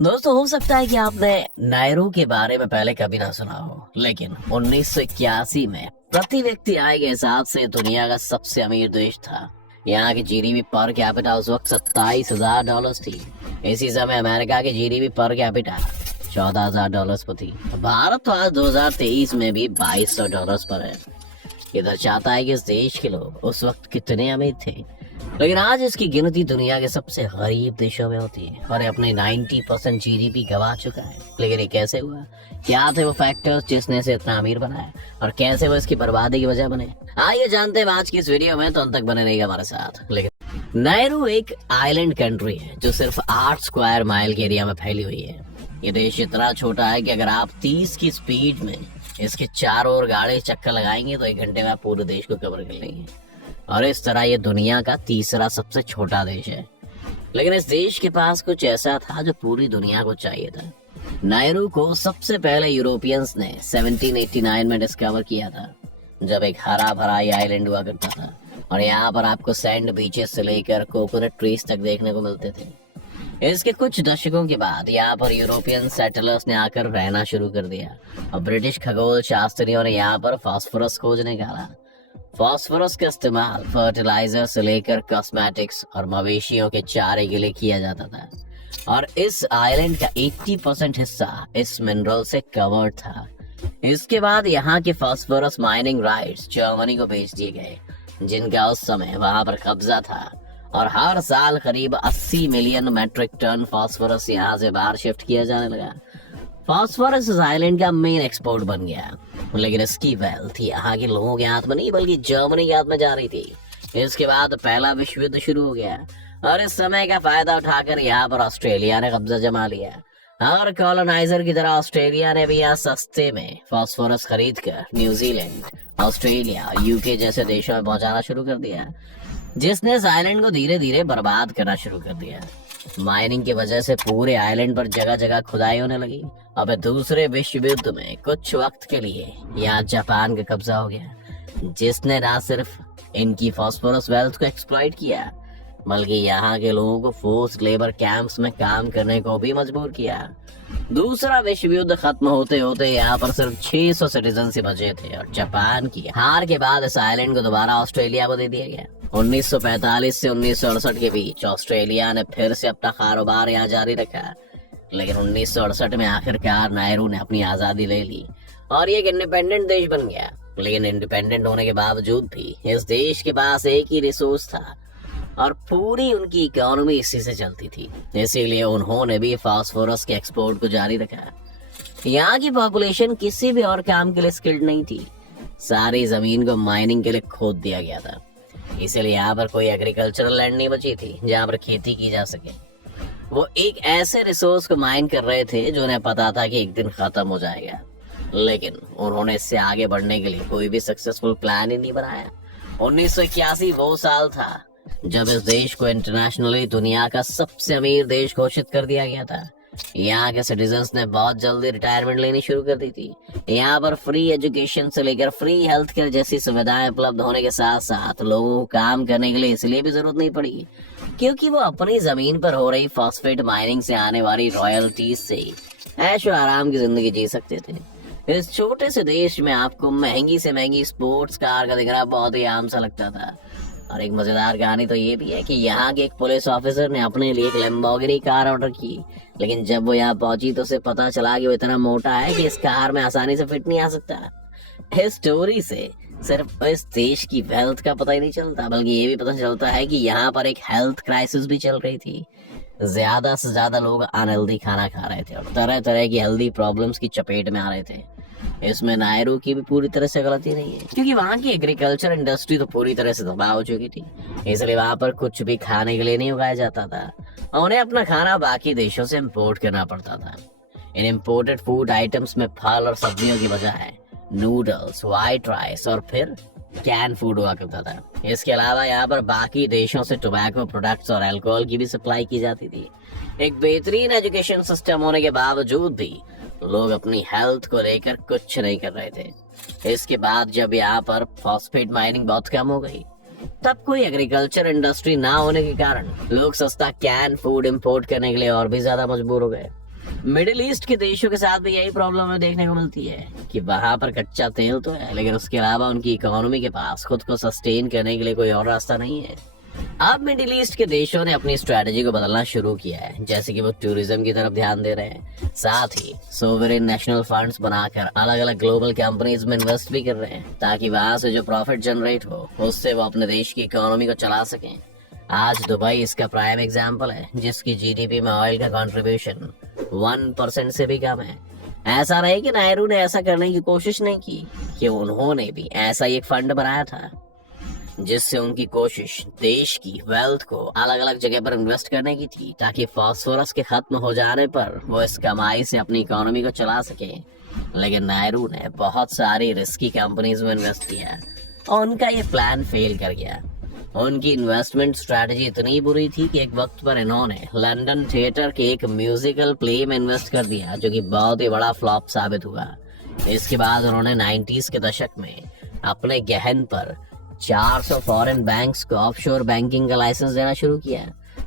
दोस्तों, हो सकता है कि आपने नायरू के बारे में पहले कभी ना सुना हो, लेकिन 1981 में प्रति व्यक्ति आय के हिसाब से दुनिया का सबसे अमीर देश था। यहाँ की जीडीपी पर कैपिटा उस वक्त $27,000 थी। इसी समय अमेरिका की जीडीपी पर कैपिटा $14,000 पर थी। भारत तो आज 2023 में भी $2,200 पर है। ये दर्शाता है कि इस देश के लोग उस वक्त कितने अमीर थे। लेकिन आज इसकी गिनती दुनिया के सबसे गरीब देशों में होती है और ये अपने 90% जीडीपी गवा चुका है। लेकिन ये कैसे हुआ? क्या थे वो फैक्टर्स जिसने इसे इतना अमीर बनाया और कैसे वो इसकी बर्बादी की वजह बने? आइए जानते हैं आज की इस वीडियो में, तो अंत तक बने रहिएगा हमारे साथ। लेकिन नायरू एक आइलैंड कंट्री है जो सिर्फ 8 स्क्वायर माइल के एरिया में फैली हुई है। ये देश इतना छोटा है कि अगर आप 30 की स्पीड में इसके चारों ओर गाड़ी चक्कर लगाएंगे तो 1 घंटे में आप पूरे देश को कवर कर लेंगे। और इस तरह ये दुनिया का तीसरा सबसे छोटा देश है। लेकिन इस देश के पास कुछ ऐसा था जो पूरी दुनिया को चाहिए था। नायरू को सबसे पहले यूरोपियंस ने 1789 में डिस्कवर किया था, जब एक हरा भरा आइलैंड हुआ करता था और यहाँ पर आपको सैंड बीचेस से लेकर कोकोनट ट्रीज तक देखने को मिलते थे। इसके कुछ दशकों के बाद यहाँ पर यूरोपियन सेटलर्स ने आकर रहना शुरू कर दिया और ब्रिटिश खगोल शास्त्रियों ने यहाँ पर फास्फोरस खोज निकाला। फास्फोरस का इस्तेमाल फर्टिलाइजर से लेकर कॉस्मेटिक्स और मवेशियों के चारे के लिए किया जाता था और इस आइलैंड का 80% हिस्सा इस मिनरल से कवर्ड था। इसके बाद यहाँ के फास्फोरस माइनिंग राइट्स जर्मनी को बेच दिए गए, जिनका उस समय वहां पर कब्जा था और हर साल करीब 80 मिलियन मेट्रिक टन फास्फोरस यहाँ से बाहर शिफ्ट किया जाने लगा। फास्फोरस इस आइलैंड का मेन एक्सपोर्ट बन गया, लेकिन इसकी वेल्थ यहाँ के लोगों के हाथ में नहीं बल्कि जर्मनी के हाथ में जा रही थी। इसके बाद पहला विश्व युद्ध शुरू हो गया और इस समय का फायदा उठाकर यहाँ पर ऑस्ट्रेलिया ने कब्जा जमा लिया और कॉलोनाइजर की तरह ऑस्ट्रेलिया ने भी यहाँ सस्ते में फास्फोरस खरीद कर न्यूजीलैंड, ऑस्ट्रेलिया, यूके जैसे देशों में पहुंचाना शुरू कर दिया, जिसने इस आइलैंड को धीरे धीरे बर्बाद करना शुरू कर दिया। माइनिंग की वजह से पूरे आइलैंड पर जगह जगह खुदाई होने लगी। अब दूसरे विश्व युद्ध में कुछ वक्त के लिए यहाँ जापान का कब्जा हो गया, जिसने ना सिर्फ इनकी फास्फोरस वेल्थ को एक्सप्लॉइट किया बल्कि यहाँ के लोगों को फोर्स्ड लेबर कैंप्स में काम करने को भी मजबूर किया। दूसरा विश्व युद्ध खत्म होते होते यहाँ पर सिर्फ 600 सिटीजन से बचे थे और जापान की हार के बाद इस आइलैंड को दोबारा ऑस्ट्रेलिया को दे दिया गया। 1945 से 1968 के बीच ऑस्ट्रेलिया ने फिर से अपना कारोबार यहाँ जारी रखा, लेकिन 1968 में आखिरकार नायरू ने अपनी आजादी ले ली और ये एक इंडिपेंडेंट देश बन गया। लेकिन इंडिपेंडेंट होने के बावजूद भी इस देश के पास एक ही रिसोर्स था और पूरी उनकी इकोनॉमी इसी से चलती थी। इसीलिए उन्होंने भी फास्फोरस के एक्सपोर्ट को जारी रखा। यहाँ की पॉपुलेशन किसी भी और काम के लिए स्किल्ड नहीं थी। सारी जमीन को माइनिंग के लिए खोद दिया गया था, इसीलिए यहाँ पर कोई एग्रीकल्चरल लैंड नहीं बची थी जहाँ पर खेती की जा सके। वो एक ऐसे रिसोर्स को माइन कर रहे थे जो उन्हें पता था कि एक दिन खत्म हो जाएगा, लेकिन उन्होंने इससे आगे बढ़ने के लिए कोई भी सक्सेसफुल प्लान ही नहीं बनाया। 1981 वो साल था जब इस देश को इंटरनेशनली दुनिया का सबसे अमीर देश घोषित कर दिया गया था। यहाँ के सिटीजन्स ने बहुत जल्दी रिटायरमेंट लेनी शुरू कर दी थी। यहाँ पर फ्री एजुकेशन से लेकर फ्री हेल्थ केयर जैसी सुविधाएं उपलब्ध होने के साथ साथ लोगों को काम करने के लिए इसलिए भी जरूरत नहीं पड़ी क्योंकि वो अपनी जमीन पर हो रही फॉस्फेट माइनिंग से आने वाली रॉयल्टीज से ऐशो आराम की जिंदगी जी सकते थे। इस छोटे से देश में आपको महंगी से महंगी स्पोर्ट्स कार का दिखना बहुत ही आम सा लगता था। और एक मजेदार कहानी तो ये भी है कि यहाँ के एक पुलिस ऑफिसर ने अपने लिए एक लैम्बोर्गिनी कार ऑर्डर की, लेकिन जब वो यहाँ पहुंची तो उसे पता चला कि वो इतना मोटा है कि इस कार में आसानी से फिट नहीं आ सकता। इस स्टोरी से सिर्फ इस देश की वेल्थ का पता ही नहीं चलता बल्कि ये भी पता चलता है कि यहाँ पर एक हेल्थ क्राइसिस भी चल रही थी। ज्यादा से ज्यादा लोग अनहेल्दी खाना खा रहे थे और तरह तरह की हेल्दी प्रॉब्लम्स की चपेट में आ रहे थे। इसमें नायरू की भी पूरी तरह से गलती नहीं है क्योंकि वहाँ की एग्रीकल्चर इंडस्ट्री तो पूरी तरह से तबाह हो चुकी थी, इसलिए वहाँ पर कुछ भी खाने के लिए नहीं उगाया जाता था और उन्हें अपना खाना बाकी देशों से इम्पोर्ट करना पड़ता था। इन इम्पोर्टेड फूड आइटम्स में फल और सब्जियों की बजाय नूडल्स, व्हाइट राइस और फिर कैन फूड हुआ करता था। इसके अलावा यहाँ पर बाकी देशों से टोबैको प्रोडक्ट्स और अल्कोहल की भी सप्लाई की जाती थी। एक बेहतरीन एजुकेशन सिस्टम होने के बावजूद भी लोग अपनी हेल्थ को लेकर कुछ नहीं कर रहे थे। इसके बाद जब यहाँ पर फॉस्फेट माइनिंग बहुत कम हो गई, तब कोई एग्रीकल्चर इंडस्ट्री ना होने के कारण लोग सस्ता कैन फूड इंपोर्ट करने के लिए और भी ज्यादा मजबूर हो गए। मिडिल ईस्ट के देशों के साथ भी यही प्रॉब्लम हमें देखने को मिलती है कि वहां पर कच्चा तेल तो है, लेकिन उसके अलावा उनकी इकोनॉमी के पास खुद को सस्टेन करने के लिए कोई और रास्ता नहीं है। अब मिडिल ईस्ट के देशों ने अपनी स्ट्रेटजी को बदलना शुरू किया है, जैसे कि वो टूरिज्म की तरफ ध्यान दे रहे हैं, साथ ही सोवरेन नेशनल फंड्स बनाकर अलग अलग ग्लोबल कंपनीज में इन्वेस्ट भी कर रहे हैं, ताकि वहां से जो प्रॉफिट जनरेट हो उससे वो अपने देश की इकोनॉमी को चला सकें। आज दुबई इसका प्राइम एग्जाम्पल है, जिसकी जीडीपी में ऑयल का कंट्रीब्यूशन 1% से भी कम है। ऐसा नहीं कि नेहरू ने ऐसा करने की कोशिश नहीं की, कि उन्होंने भी ऐसा ही एक फंड बनाया था, जिससे उनकी कोशिश देश की वेल्थ को अलग अलग जगह पर इन्वेस्ट करने की थी, ताकि फास्फोरस के खत्म हो जाने पर वो इस कमाई से अपनी इकोनॉमी को चला सके। लेकिन नेहरू ने बहुत सारी रिस्की कंपनीज में इन्वेस्ट किया और उनका ये प्लान फेल कर गया। उनकी इन्वेस्टमेंट स्ट्रेटजी इतनी बुरी थी कि एक वक्त पर इन्होंने लंदन थिएटर के एक म्यूजिकल प्ले में इन्वेस्ट कर दिया, जो कि बहुत ही बड़ा फ्लॉप साबित हुआ। इसके बाद उन्होंने 90s के दशक में अपने गहन पर 400 फॉरेन बैंक्स को ऑफशोर बैंकिंग का लाइसेंस देना शुरू किया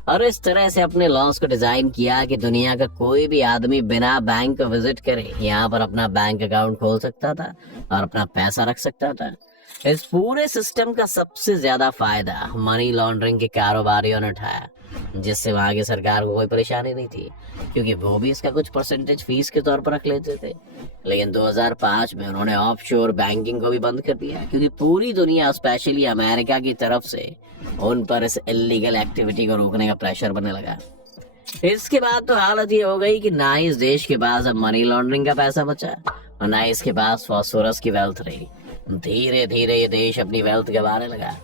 और इस तरह से अपने लॉस को डिजाइन किया कि दुनिया का कोई भी आदमी बिना बैंक को विजिट करे यहाँ पर अपना बैंक अकाउंट खोल सकता था और अपना पैसा रख सकता था। इस पूरे सिस्टम का सबसे ज्यादा फायदा मनी लॉन्ड्रिंग के कारोबारियों ने उठाया, जिससे वहां की सरकार को कोई परेशानी नहीं थी, क्योंकि वो भी इसका कुछ परसेंटेज फीस के तौर पर रख लेते थे। लेकिन 2005 में उन्होंने ऑफशोर बैंकिंग को भी बंद कर दिया, क्योंकि पूरी दुनिया स्पेशली अमेरिका की तरफ से उन पर इस इलीगल एक्टिविटी को रोकने का प्रेशर बनने लगा। इसके बाद तो हालत ये हो गई कि ना ही इस देश के पास अब मनी लॉन्ड्रिंग का पैसा बचा और ना ही इसके पास फास्फोरस की वेल्थ रही। धीरे धीरे ये देश अपनी वेल्थ गंवाने लगा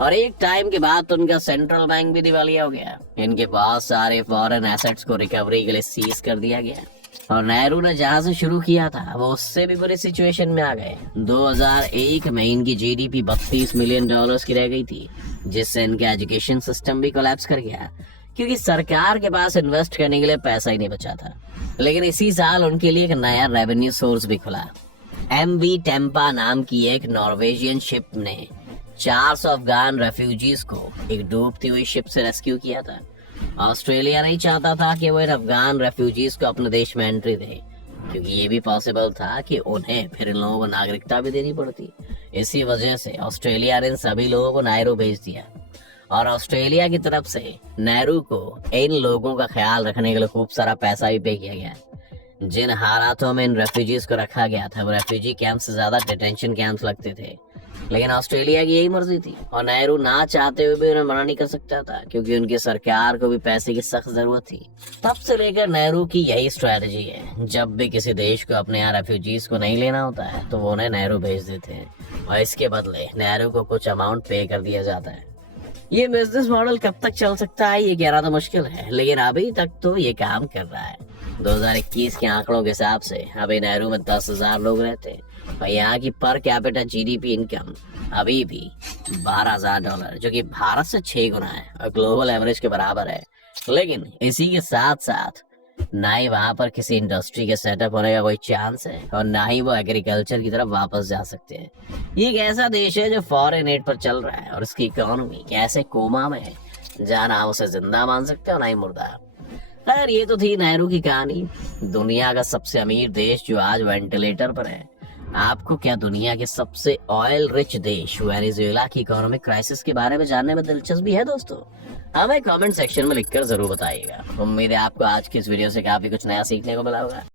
और एक टाइम के बाद तो उनका सेंट्रल बैंक भी दिवालिया हो गया। इनके बहुत सारे फॉरेन एसेट्स को रिकवरी के लिए सीज कर दिया गया और नेहरू ने जहां से शुरू किया था वो उससे भी बुरी सिचुएशन में आ गए। 2001 में इनकी जीडीपी $32 मिलियन की रह गई थी, जिससे इनका एजुकेशन सिस्टम भी कोलैप्स कर गया, क्योंकि सरकार के पास इन्वेस्ट करने के लिए पैसा ही नहीं बचा था। लेकिन इसी साल उनके लिए एक नया रेवेन्यू सोर्स भी खुला। MV टेम्पा नाम की एक नॉर्वेजियन शिप ने 400 अफगान रेफ्यूजीज को एक डूबती हुई शिप से रेस्क्यू किया था। ऑस्ट्रेलिया नहीं चाहता था कि वो इन अफगान रेफ्यूजीज को अपने देश में एंट्री दे, क्योंकि ये भी पॉसिबल था कि उन्हें फिर इन लोगों को नागरिकता भी देनी पड़ती। इसी वजह से ऑस्ट्रेलिया ने इन सभी लोगों को नायरू भेज दिया और ऑस्ट्रेलिया की तरफ से नेहरू को इन लोगों का ख्याल रखने के लिए खूब सारा पैसा भी पे किया गया। जिन हालातों में इन रेफ्यूजीज को रखा गया था वो रेफ्यूजी कैंप से ज्यादा डिटेंशन कैंप्स लगते थे, लेकिन ऑस्ट्रेलिया की यही मर्जी थी और नेहरू ना चाहते हुए भी उन्हें मना नहीं कर सकता था, क्योंकि उनकी सरकार को भी पैसे की सख्त जरूरत थी। तब से लेकर नेहरू की यही स्ट्रेटजी है, जब भी किसी देश को अपने यहाँ रेफ्यूजीज को नहीं लेना होता है तो वो उन्हें नेहरू भेज देते हैं और इसके बदले नेहरू को कुछ अमाउंट पे कर दिया जाता है। ये बिजनेस मॉडल कब तक चल सकता है ये कहना तो मुश्किल है, लेकिन अभी तक तो ये काम कर रहा है। 2021 के आंकड़ों के हिसाब से अभी नेहरू में 10,000 लोग रहते हैं और यहाँ की पर कैपिटा जीडीपी इनकम अभी भी $12,000, जो कि भारत से 6 गुना है और ग्लोबल एवरेज के बराबर है। लेकिन इसी के साथ साथ ना ही वहां पर किसी इंडस्ट्री के सेटअप होने का कोई चांस है और ना ही वो एग्रीकल्चर की तरफ वापस जा सकते हैं। ये एक ऐसा देश है जो फॉरेन एड पर चल रहा है और इसकी इकोनॉमी कैसे कोमा में है, जहाँ ना उसे जिंदा मान सकते और ना ही मुर्दा। खैर, ये तो थी नेहरू की कहानी, दुनिया का सबसे अमीर देश जो आज वेंटिलेटर पर है। आपको क्या दुनिया के सबसे ऑयल रिच देश वेनेजुएला की इकोनॉमिक क्राइसिस के बारे में जानने में दिलचस्पी है दोस्तों? हमें कमेंट सेक्शन में लिखकर जरूर बताइएगा। उम्मीद है आपको आज की इस वीडियो से काफी कुछ नया सीखने को मिला होगा।